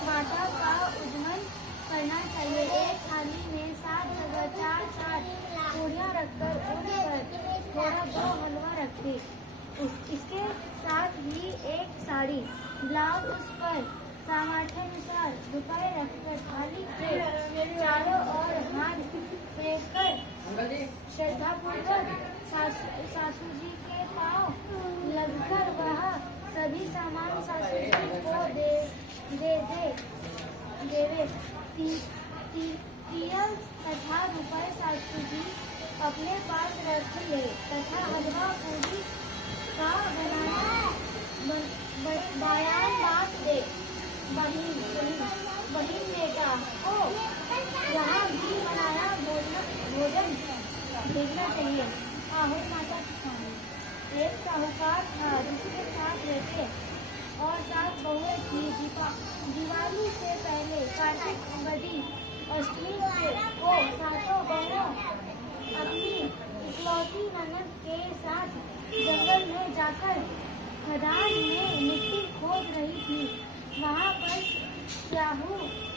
माता का उद्गमन करना चाहिए। एक थाली में 7 जगह 4 पूरियां रखकर उन पर थोड़ा 2 हलवा रखे। इसके साथ ही एक साड़ी ब्लाउज उस पर सामर्थ्यानुसार रुपए रखकर थाली के चारों ओर हाथ फेंककर श्रद्धापूर्वक सासू जी के पांव लगकर वह सभी सामान सासू जी को देवे। तिल तथा रुपए सासू जी अपने पास रख ले तथा हलवा पूरी का बयान बांट दे। बहिन बेटा को यहाँ भी बनाया भोजन भेजना चाहिए। आहुर माता की कहानी। एक साहूकार था जिसके 7 बेटे और 7 बहुएं थी। दिवाली से पहले कार्तिक बड़ी अष्टमी को 7 बहुओं अपनी इकलौती ननद के साथ जंगल में जाकर खदान में मिट्टी खोद रही थी। वहाँ पर स्याहू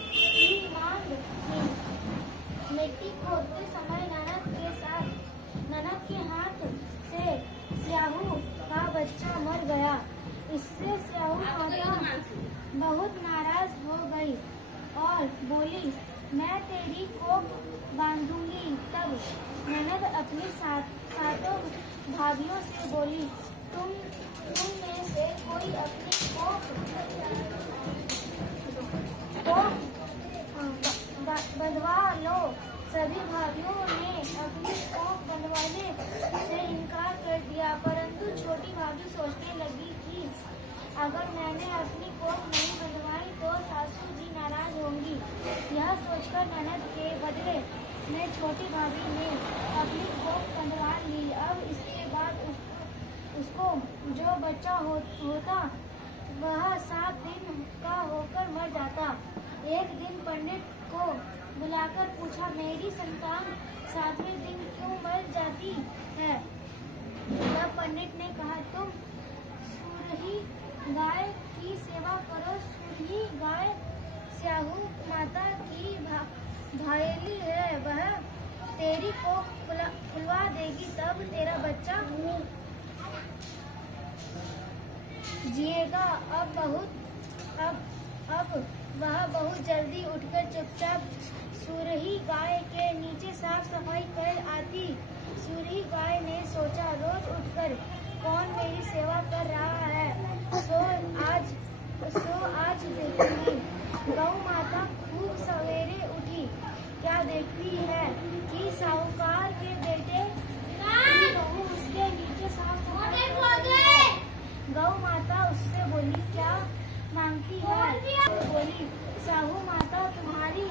की मांग थी। मिट्टी खोदते समय ननद के हाथ से स्याहू का बच्चा मर गया। इससे स्याहू माता बहुत नाराज हो गई और बोली, मैं तेरी कोख बांधूंगी। तब ननद अपनी 7 भाभियों से बोली, तुम में से कोई अपनी कोख बंधवा लो। सभी भाभियों ने अपनी कोख बंधवाने से इनकार कर दिया, परंतु छोटी भाभी सोचने लगी कि अगर मैंने अपनी कोख नहीं बंधवाई तो सासू जी नाराज होंगी। यह सोचकर ननद के बदले में छोटी भाभी ने अपनी कोख बंधवा ली। अब इसके बाद उसको जो बच्चा होता वह 7 दिन का होकर मर जाता। एक दिन पंडित को बुलाकर पूछा, मेरी संतान 7वें दिन क्यों मर जाती है? तब पंडित ने कहा, तुम सुरही गाय की सेवा करो। सुरही गाय स्याहू माता की भायली है, वह तेरी को खुलवा देगी, तब तेरा बच्चा जिएगा। अब वह बहुत जल्दी उठकर चुपचाप सुरही गाय के नीचे साफ सफाई कर आती। सुरही गाय ने सोचा, रोज उठकर कौन मेरी सेवा कर रहा है, सो आज देखूंगी। गौ माता खूब सवेरे उठी। क्या देखती है कि साहूकार के बेटे की बहू उसके नीचे साफ सफाई कर रही है। गौ माता उससे बोली, क्या मांगती है? बोली, साहू माता तुम्हारी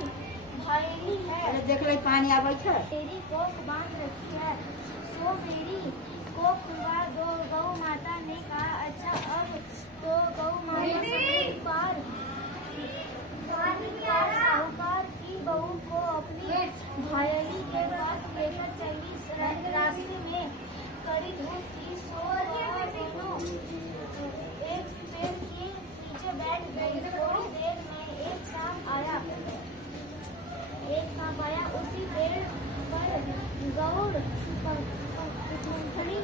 भायली है, देख ले पानी आवे है, तेरी कोख बांध रखी है, सो मेरी कोख खुलवा दो। गौ माता ने कहा, अच्छा। अब तो गौ माता पार साहूकार की बहू को अपनी भायली के पास लेकर चली। रास्ते में कड़ी धूप थी, सो दोनों एक पेड़ के नीचे बैठ गई। थोड़ी देर में एक सांप आया। उसी पेड़ पर गौड़ पंखड़ी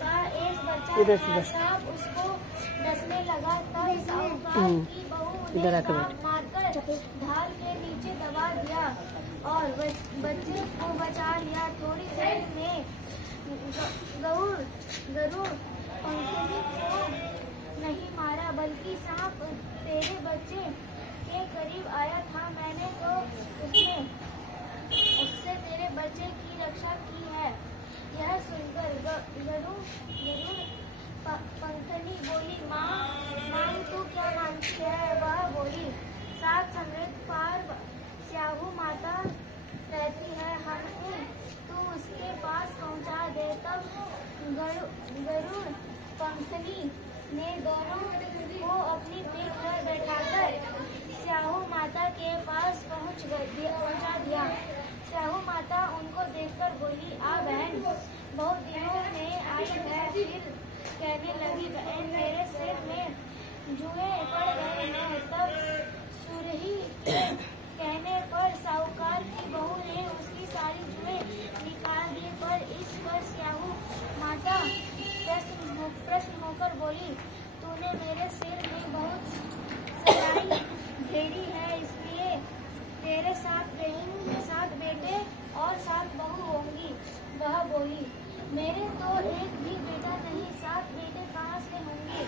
का एक बच्चा था। सांप उसको डसने लगा, तब साहूकार की बहू ने मारकर ढाल के नीचे दबा दिया और बच्चे को बचा लिया। थोड़ी देर में गरुड़ पंखड़ी को नहीं मारा, बल्कि सांप तेरे बच्चे के करीब आया था। मैंने तो उससे तेरे बच्चे की रक्षा की है। यह सुनकर गरुड़ पंखड़ी बोली, माँ तू क्या मांगती है? वह बोली, 7 समृद्ध पार स्याहू माता रहती है, हमको तू उसके पास पहुँचा दे। तब गरुड़ पंखड़ी ने दोनों को अपनी पीठ पर बैठाकर स्याहू माता के पास पहुंचा दिया। स्याहू माता उनको देखकर बोली, आ बहन, बहुत दिनों में आई है। फिर कहने लगी, बहन मेरे सिर में जुए पड़ गए हैं। तब सुरही के कहने पर साहूकार की बहू ने उसकी सारी जुए निकाल दी। पर इस पर स्याहू माता प्रश्न होकर बोली, तूने मेरे सिर में बहुत सगाई घेरी है, इसलिए तेरे 7 बेटे और 7 बहू होंगी। वह बोली, मेरे तो एक भी बेटा नहीं, 7 बेटे कहाँ से होंगे।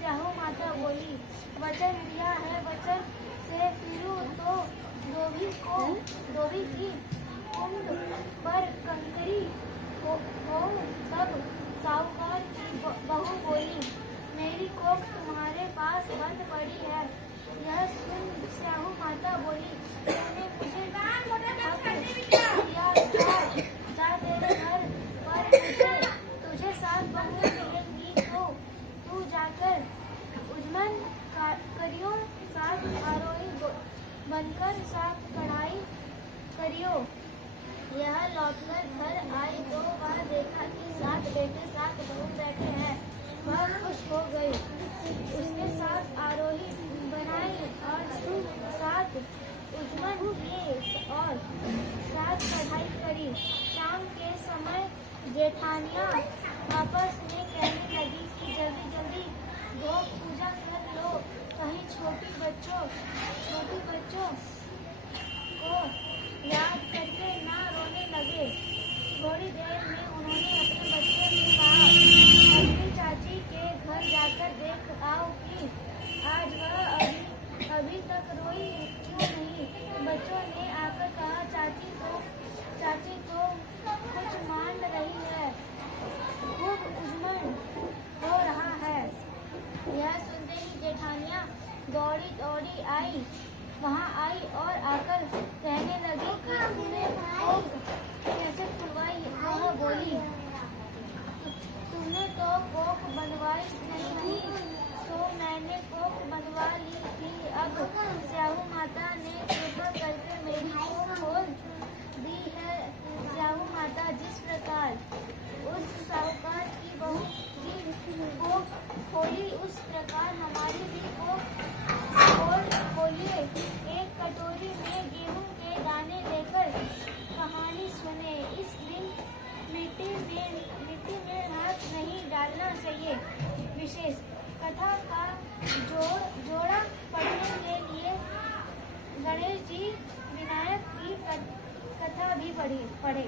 स्याहू माता बोली, वचन दिया है, वचन से फिरूं तो धोबी की कुंड पर कंकरी हो। तब साहूकार की बहू बोली, मेरी कोख तुम्हारे पास बंद पड़ी है। यह सुन स्याहू माता बोली, तूने मुझे दिया था, जा तेरे घर पर तुझे 7 बहू मिलेंगी, तो तू जाकर उजमन करियो, 7 आरोही बनकर 7 कढ़ाई करियो। यह लौटकर घर आई तो वह देखा कि 7 बेटे 7 बहू बैठे हैं। वह खुश हो गई। उसने 7 आरोही बनाई और 7 उजमन किए और 7 कढ़ाई करी। शाम के समय जेठानियाँ आपस में कहने लगी कि जल्दी जल्दी गोप पूजा कर लो, कहीं छोटी बच्चों को याद करके ना रोने लगे। थोड़ी देर में उन्होंने अपने बच्चे से कहा, अपनी चाची के घर जाकर देख आओ कि आज वह अभी तक रोई क्यों नहीं। बच्चों ने आकर कहा, चाची तो कुछ मान रही है, खूब उजमन हो रहा है। यह सुनते ही जेठानियाँ दौड़ी वहाँ आई और आकर कहने लगी कि तूने कोख कैसे खुलवाई। वह बोली, तुमने तो कोख बनवाई नहीं, तो मैंने कोख बनवा ली थी। अब स्याहू माता ने कृपा करके मेरी कोख खोल दी है। स्याहू माता जिस प्रकार उस साहूकार की बहू की कोख खोली, उस प्रकार हमारी भी कोख खोलिए। एक कटोरी में गेहूं के दाने लेकर कहानी सुने। इस दिन मिट्टी में हाथ नहीं डालना चाहिए। विशेष कथा का जोड़ा पढ़ने के लिए गणेश जी विनायक की कथा भी पढ़े।